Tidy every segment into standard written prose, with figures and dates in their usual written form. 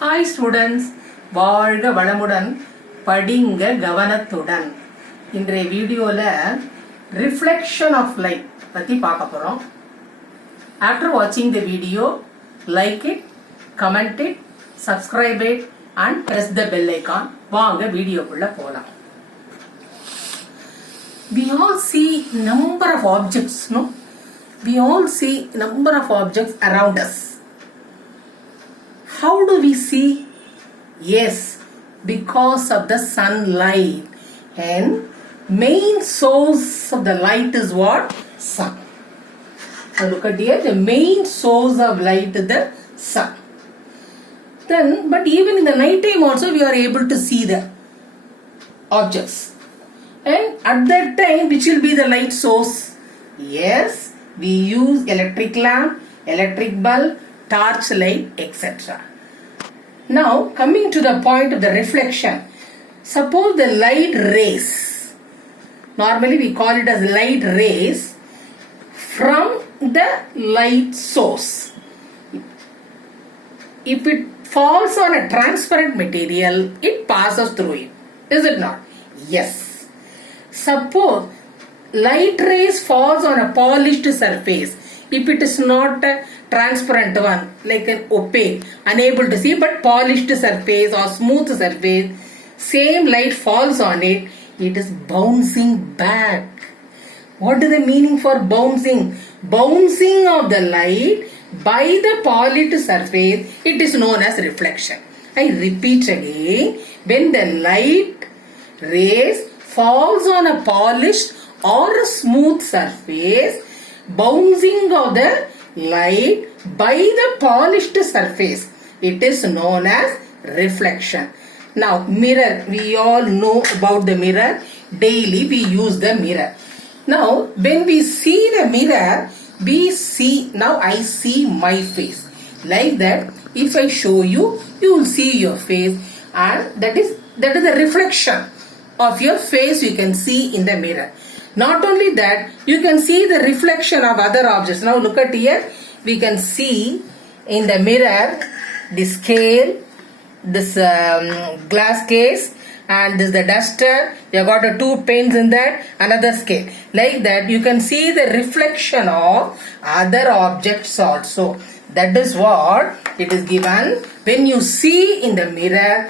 Hi students, வாழ்க வளமுடன் படிங்க கவனத்துடன். இன்றைய வீடியோல reflection of light பத்தி பார்க்க போறோம். After watching the video, like it, comment it, subscribe it and press the bell icon. வாங்க வீடியோக்குள்ள போலாம். We all see number of objects, no? We all see number of objects around us. How do we see? Yes, because of the sunlight. And main source of the light is what? Sun. Now look at here, the main source of light is the sun. Then, but even in the night time also we are able to see the objects. And at that time, which will be the light source? Yes, we use electric lamp, electric bulb, torch light, etc. Now, coming to the point of the reflection, suppose the light rays, normally we call it as light rays, from the light source. If it falls on a transparent material, it passes through it. Is it not? Yes. Suppose light rays falls on a polished surface. If it is not a transparent one, like an opaque, unable to see, but polished surface or smooth surface, same light falls on it, it is bouncing back. What is the meaning for bouncing? Bouncing of the light by the polished surface, it is known as reflection. I repeat again, when the light rays falls on a polished or a smooth surface, bouncing of the light by the polished surface, it is known as reflection. Now mirror, we all know about the mirror. Daily we use the mirror. Now when we see the mirror, we see, now I see my face. Like that, if I show you, you will see your face, and that is the reflection of your face you can see in the mirror. Not only that, you can see the reflection of other objects. Now look at here, we can see in the mirror the scale, this glass case, and this the duster. You have got two pens in that, another scale. Like that, you can see the reflection of other objects also. That is what it is given. When you see in the mirror,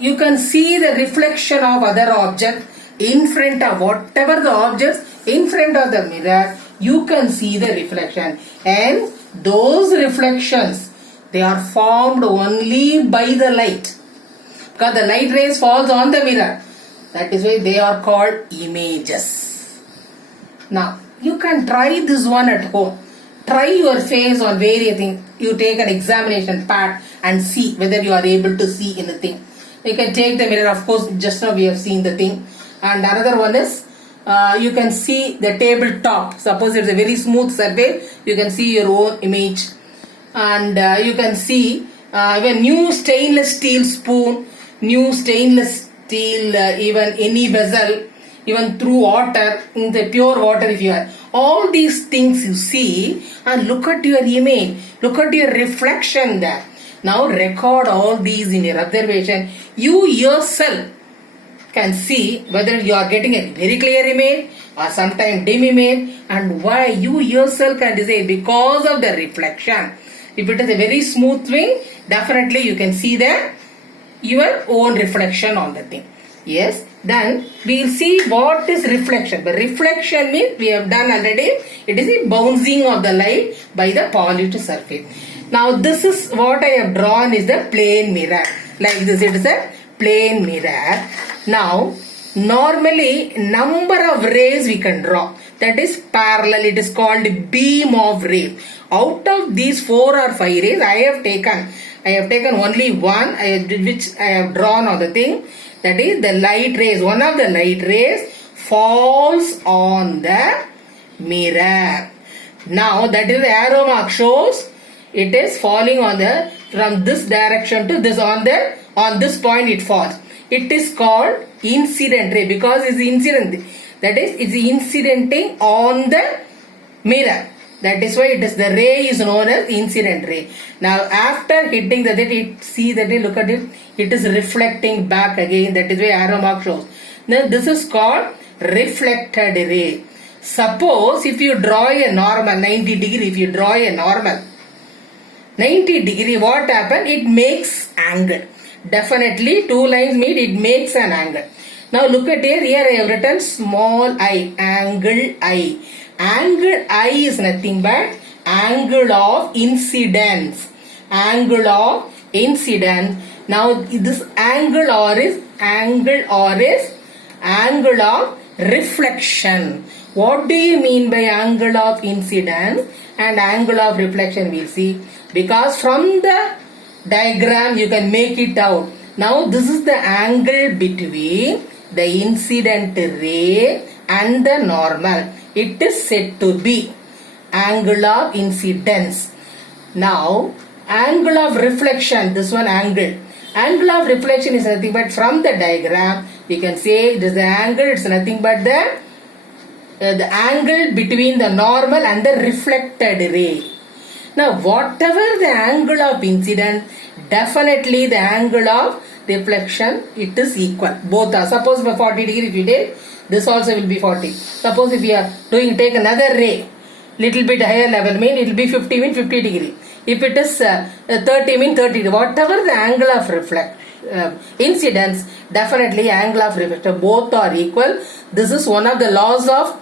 you can see the reflection of other objects in front of whatever the objects in front of the mirror, you can see the reflection. And those reflections, they are formed only by the light, because the light rays falls on the mirror. That is why they are called images. Now you can try this one at home. Try your face on various things. You take an examination pad and see whether you are able to see anything. You can take the mirror, of course, just now we have seen the thing. And another one is, you can see the tabletop. Suppose it's a very smooth surface, you can see your own image. And you can see even new stainless steel spoon, new stainless steel, even any vessel, even through water, in the pure water if you are. All these things you see, and look at your image, look at your reflection there. Now record all these in your observation. You yourself can see whether you are getting a very clear image or sometimes dim image, and why you yourself can decide because of the reflection. If it is a very smooth thing, definitely you can see your own reflection on the thing. Yes, then we will see what is reflection. But reflection means we have done already. It is a bouncing of the light by the polished surface. Now this is what I have drawn is the plane mirror. Like this, it is a plane mirror. Now normally number of rays we can draw, that is parallel. It is called beam of rays. Out of these 4 or 5 rays, I have taken only one, which I have drawn on the thing. That is the light rays. One of the light rays falls on the mirror. Now that is the arrow mark shows it is falling on the, from this direction to this, on this point it falls. It is called incident ray because it's incident. That is, it's incidenting on the mirror. That is why it is the ray is known as incident ray. Now after hitting the it see that look at it, it is reflecting back again. That is why arrow mark shows. Now this is called reflected ray. Suppose if you draw a normal 90 degree, if you draw a normal 90 degree, what happen? It makes angle. Definitely two lines meet, it makes an angle. Now look at here, I have written small I, angle I. Angle I is nothing but angle of incidence. Angle of incidence. Now this angle or is angle of reflection. What do you mean by angle of incidence and angle of reflection? We'll see. Because from the diagram you can make it out. Now this is the angle between the incident ray and the normal. It is said to be angle of incidence. Now angle of reflection, this one angle. Angle of reflection is nothing but from the diagram we can say it is the angle, it's nothing but the angle between the normal and the reflected ray. Now whatever the angle of incidence, definitely the angle of reflection, it is equal. Both are. Suppose by 40 degree if you take, this also will be 40. Suppose if you are take another ray, little bit higher level, mean it will be 50 mean 50 degree. If it is 30 mean 30 degree. Whatever the angle of incidence, definitely angle of reflection, both are equal. This is one of the laws of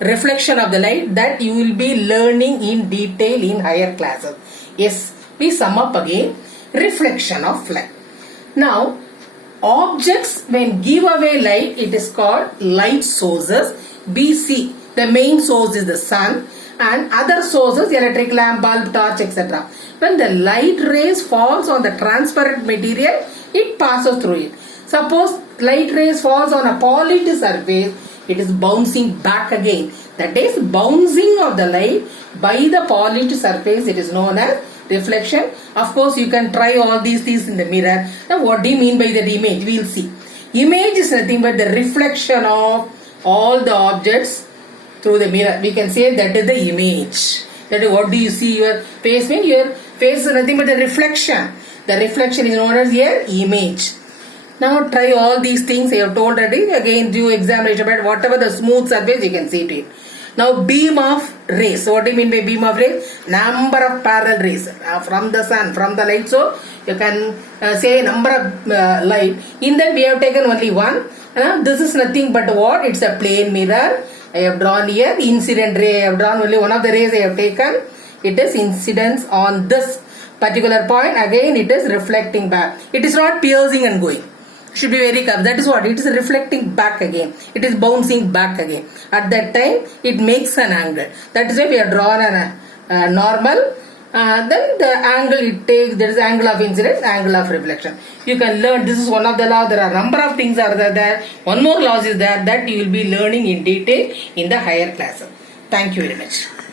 reflection of the light that you will be learning in detail in higher classes. Yes, we sum up again. Reflection of light. Now, objects when give away light, it is called light sources. BC, the main source is the sun, and other sources electric lamp, bulb, torch, etc. When the light rays falls on the transparent material, it passes through it. Suppose light rays falls on a polished surface, it is bouncing back again. That is bouncing of the light by the polished surface. It is known as reflection. Of course, you can try all these things in the mirror. Now, what do you mean by that image? We will see. Image is nothing but the reflection of all the objects through the mirror. We can say that is the image. That is what do you see your face mean? Your face is nothing but the reflection. The reflection is known as your image. Now try all these things I have told already. Again do examination, but whatever the smooth surface you can see it. Now beam of rays. So what do you mean by beam of rays? Number of parallel rays from the sun, from the light. So you can say number of light. In that we have taken only one. This is nothing but what? It's a plane mirror. I have drawn here incident ray. I have drawn only one of the rays I have taken. It is incidence on this particular point. Again it is reflecting back. It is not piercing and going. Should be very careful. That is what it is reflecting back again. It is bouncing back again. At that time, it makes an angle. That is why we have drawn a normal. Then the angle it takes, there is angle of incidence, angle of reflection. You can learn. This is one of the laws. There are number of things are there. One more law is there that you will be learning in detail in the higher classes. Thank you very much.